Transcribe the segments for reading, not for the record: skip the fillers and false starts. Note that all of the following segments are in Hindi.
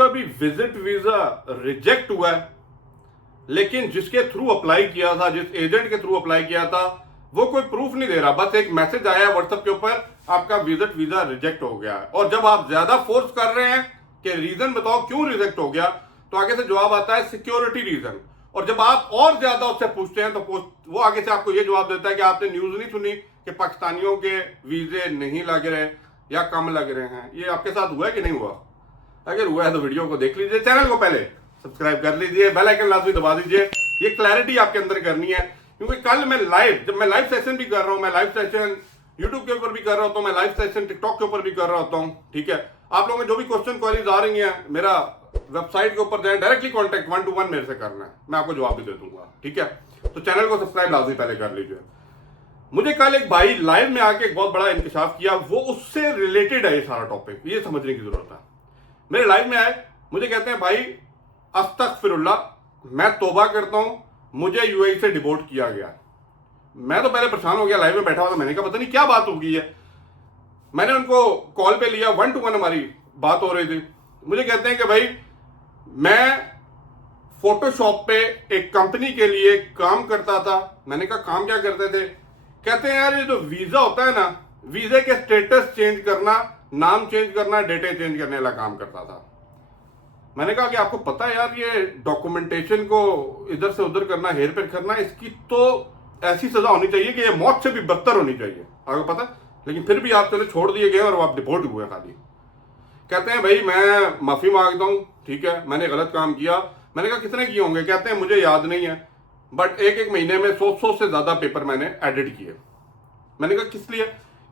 आपका भी विजिट वीजा रिजेक्ट हुआ है, लेकिन जिसके थ्रू अप्लाई किया था, जिस एजेंट के थ्रू अप्लाई किया था, वो कोई प्रूफ नहीं दे रहा, बस एक मैसेज आया व्हाट्सएप के ऊपर आपका विजिट वीजा रिजेक्ट हो गया है। और जब आप ज्यादा फोर्स कर रहे हैं कि रीजन बताओ क्यों रिजेक्ट हो गया, तो आगे से जवाब आता है सिक्योरिटी रीजन। और जब आप और ज्यादा उससे पूछते हैं तो वो आगे से आपको ये जवाब देता है कि आपने न्यूज नहीं सुनी कि पाकिस्तानियों के वीजे नहीं लग रहे या कम लग रहे हैं। ये आपके साथ हुआ है कि नहीं हुआ? अगर हुआ है तो वीडियो को देख लीजिए, चैनल को पहले सब्सक्राइब कर लीजिए, बेल आइकन लाजमी दबा दीजिए। ये क्लैरिटी आपके अंदर करनी है, क्योंकि कल मैं जब मैं लाइव सेशन भी कर रहा हूं, मैं लाइव सेशन यूट्यूब के ऊपर भी कर रहा होता हूं, मैं लाइव सेशन टिकटॉक के ऊपर भी कर रहा होता हूं। ठीक है, आप लोगों में जो भी क्वेश्चन क्वेरीज आ रही हैं, मेरा वेबसाइट के ऊपर जाए, डायरेक्टली कॉन्टेक्ट 1 to 1 मेरे से करना है, मैं आपको जवाब भी दे दूंगा। ठीक है, तो चैनल को सब्सक्राइब लाजमी पहले कर लीजिए। मुझे कल एक भाई लाइव में आके एक बहुत बड़ा इंकशाफ किया, वो उससे रिलेटेड है ये सारा टॉपिक, ये समझने की जरूरत है। मेरे लाइव में आए, मुझे कहते हैं भाई अस्तगफिरुल्लाह, मैं तौबा करता हूं, मुझे यूएई से डिपोर्ट किया गया। मैं तो पहले परेशान हो गया, लाइव में बैठा हुआ था, मैंने कहा पता नहीं क्या बात हो गई है। मैंने उनको कॉल पे लिया, 1 to 1 हमारी बात हो रही थी। मुझे कहते हैं कि भाई मैं फोटोशॉप पे एक कंपनी के लिए काम करता था। मैंने कहा काम क्या करते थे? कहते हैं यार ये जो वीजा होता है ना, वीजे के स्टेटस चेंज करना, नाम चेंज करना, डेटे चेंज करने वाला काम करता था। मैंने कहा कि आपको पता है यार ये डॉक्यूमेंटेशन को इधर से उधर करना, हेर फेर करना, इसकी तो ऐसी सजा होनी चाहिए कि ये मौत से भी बदतर होनी चाहिए, आपको पता है। लेकिन फिर भी आप चले छोड़ दिए गए और आप डिपोर्ट हुए खाली। कहते हैं भाई मैं माफी मांगता हूं, ठीक है, मैंने गलत काम किया। मैंने कहा कितने किए होंगे? कहते हैं मुझे याद नहीं है, बट एक महीने में 100 से ज्यादा पेपर मैंने एडिट किए। मैंने कहा किस लिए?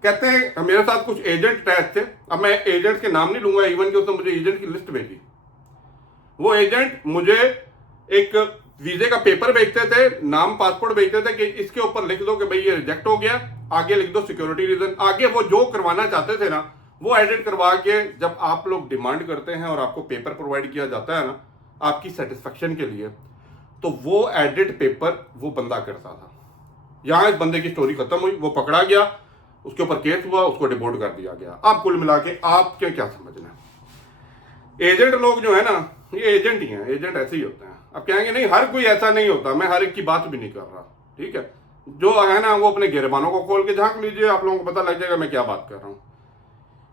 कहते हैं मेरे साथ कुछ एजेंट अटैच थे। अब मैं एजेंट के नाम नहीं लूंगा, इवन कि उसने मुझे एजेंट की लिस्ट भेजी। वो एजेंट मुझे एक वीजे का पेपर भेजते थे, नाम पासपोर्ट भेजते थे कि इसके ऊपर लिख दो कि भाई ये रिजेक्ट हो गया, आगे लिख दो सिक्योरिटी रीजन। आगे वो जो करवाना चाहते थे ना, वो एडिट करवा के जब आप लोग डिमांड करते हैं और आपको पेपर प्रोवाइड किया जाता है ना आपकी सेटिस्फेक्शन के लिए, तो वो एडिट पेपर वो बंदा करता था। यहां इस बंदे की स्टोरी खत्म हुई, वो पकड़ा गया, उसके ऊपर केस हुआ, उसको डिपोर्ट कर दिया गया। अब कुल मिला के आपके क्या समझना है? एजेंट लोग जो है ना, ये एजेंट ही हैं, एजेंट ऐसे ही होते हैं। अब कहेंगे नहीं हर कोई ऐसा नहीं होता, मैं हर एक की बात भी नहीं कर रहा। ठीक है, जो है ना वो अपने गिरबानों को खोल के झांक लीजिए, आप लोगों को पता लग जाएगा मैं क्या बात कर रहा हूं।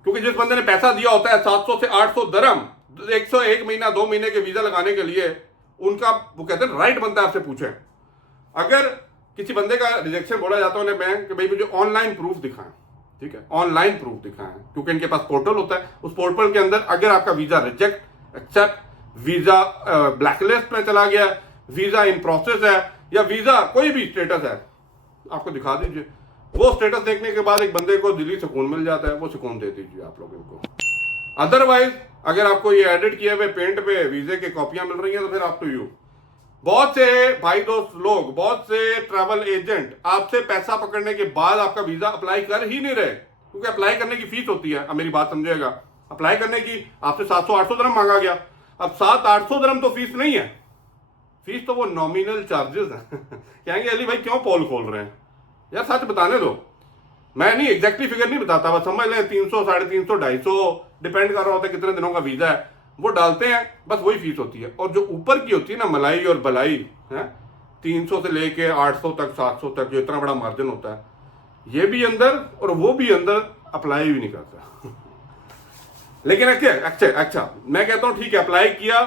क्योंकि जिस बंदे ने पैसा दिया होता है 700 से 800 दरम 101 महीना 2 महीने के वीजा लगाने के लिए, उनका वो कहते हैं राइट बनता है आपसे पूछें। अगर किसी बंदे का रिजेक्शन बोला जाता है उन्हें बैंक कि भाई मुझे ऑनलाइन प्रूफ दिखाएं, ठीक है, ऑनलाइन प्रूफ दिखाएं, क्योंकि इनके पास पोर्टल होता है। उस पोर्टल के अंदर अगर आपका visa reject, accept, visa blacklist में चला गया, वीजा इन प्रोसेस है, या वीजा कोई भी स्टेटस है, आपको दिखा दीजिए। वो स्टेटस देखने के बाद एक बंदे को दिली सुकून मिल जाता है, वो सुकून दे दीजिए आप लोगों को। अदरवाइज अगर आपको ये एडिट किए हुए पेंट पे वीजे की कॉपियां मिल रही हैं तो फिर आप टू यू। बहुत से भाई दोस्त लोग, बहुत से ट्रैवल एजेंट आपसे पैसा पकड़ने के बाद आपका वीजा अप्लाई कर ही नहीं रहे, क्योंकि अप्लाई करने की फीस होती है। अब मेरी बात समझिएगा, अप्लाई करने की आपसे 700-800 दरम मांगा गया। अब 700-800 दरम तो फीस नहीं है, फीस तो वो नॉमिनल चार्जेस हैं। कहेंगे अली भाई क्यों पोल खोल रहे हैं? यार सच बताने दो, मैं नहीं एग्जैक्टली फिगर नहीं बताता, बस समझ लें 300, 350, 250 डिपेंड कर रहा होता है कितने दिनों का वीजा है, वो डालते हैं, बस वही फीस होती है। और जो ऊपर की होती है ना मलाई और बलाई है, 300 से लेके 800 तक, 700 तक, जो इतना बड़ा मार्जिन होता है, ये भी अंदर और वो भी अंदर अप्लाई भी नहीं करता। लेकिन अच्छा मैं कहता हूं ठीक है, अप्लाई किया,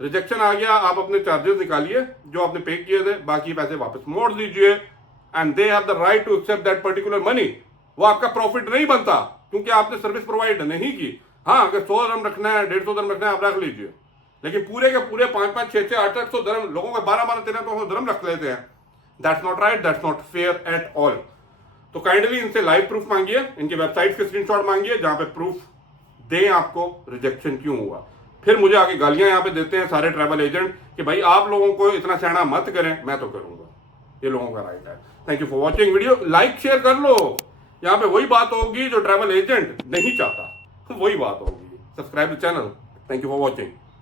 रिजेक्शन आ गया, आप अपने चार्जेस निकालिए जो आपने पे किए थे, बाकी पैसे वापस मोड़ दीजिए, and they have the right to accept that particular money. वो आपका प्रॉफिट नहीं बनता क्योंकि आपने सर्विस प्रोवाइड नहीं की। हाँ, अगर 100 दरम रखना है, 150 दरम रखना है, आप रख लीजिए, लेकिन पूरे के पूरे 5-5, 6-6, 800 दरम, लोगों के 12-12, 1300 दरम रख लेते हैं। That's not right, that's not fair at all. तो काइंडली इनसे लाइव प्रूफ मांगिए, इनकी वेबसाइट के स्क्रीनशॉट मांगिए जहां पे प्रूफ दें आपको रिजेक्शन क्यों हुआ। फिर मुझे आगे गालियां यहां पे देते हैं सारे ट्रैवल एजेंट कि भाई आप लोगों को इतना सहना मत करें, मैं तो करूंगा, ये लोगों का राइट है। Thank you for watching video, like share कर लो। यहाँ पे वही बात होगी जो ट्रैवल एजेंट नहीं चाहता, वही बात होगी। Subscribe the channel. Thank you for watching.